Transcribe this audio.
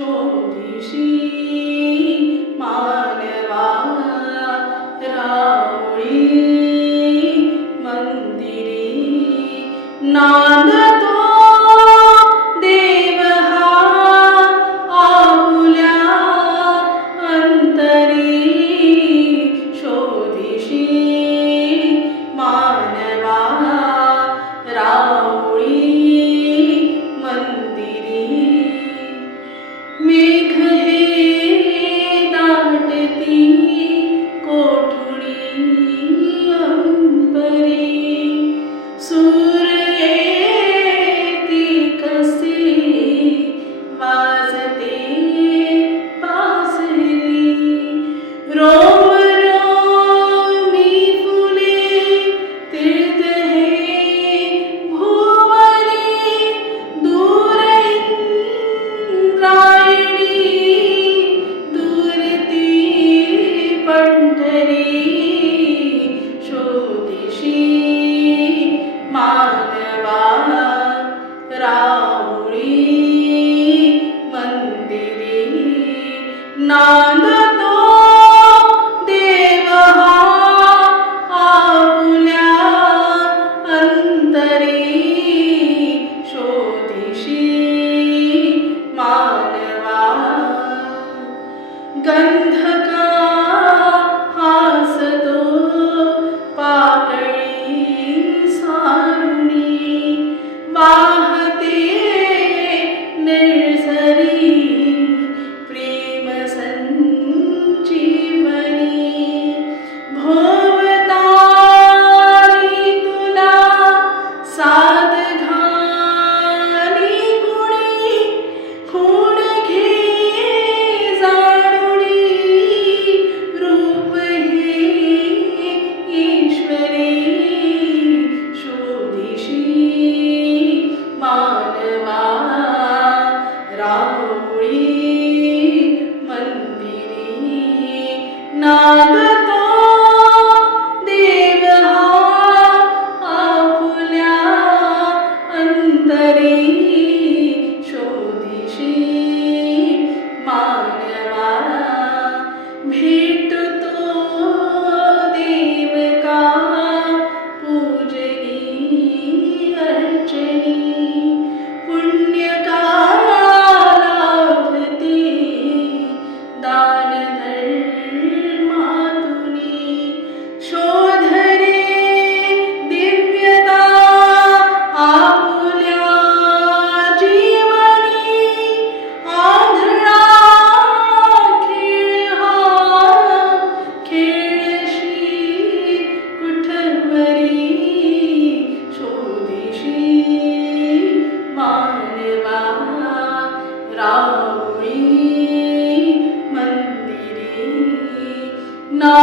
शोधिशी मानवा राऊळी मंदिरी नांदतो देव हा आपुल्या अंतरी शोधिशी मानवा राऊळी मंदिरी मेघ हे दाटती कोठुनी अंबरी सूर येती कसे वाजते बासरी रोम रोमी फुले तीर्थ हे भुवनी दूर इंद्रायणी दूर ती पंढरी शोधिशी मानवा राऊळी मंदिरी नांदतो देव हा आपुल्या अंतरी शोधिशी मानवा गंधका हासतो पाकळी सारुणी वाहते निर्झरी प्रेम संजीवनी भोवताली तुला साध घाली कुणी खूण घे जाणुनी रूप हे ईश्वरी शोधिशी मानवा राऊळी मंदिरी नांदतो देव हा आपुल्या अंतरी शोधिशी मानवा भेटतो देव का पूजनी अर्चनी पुण्य लाभते दान धर्मातुनी शोध रे दिव्यता आपुल्या जीवनी आंधळा खेळ हा खेळशी कुठवरी शोधिशी मानवा राऊळी मंदिरी ना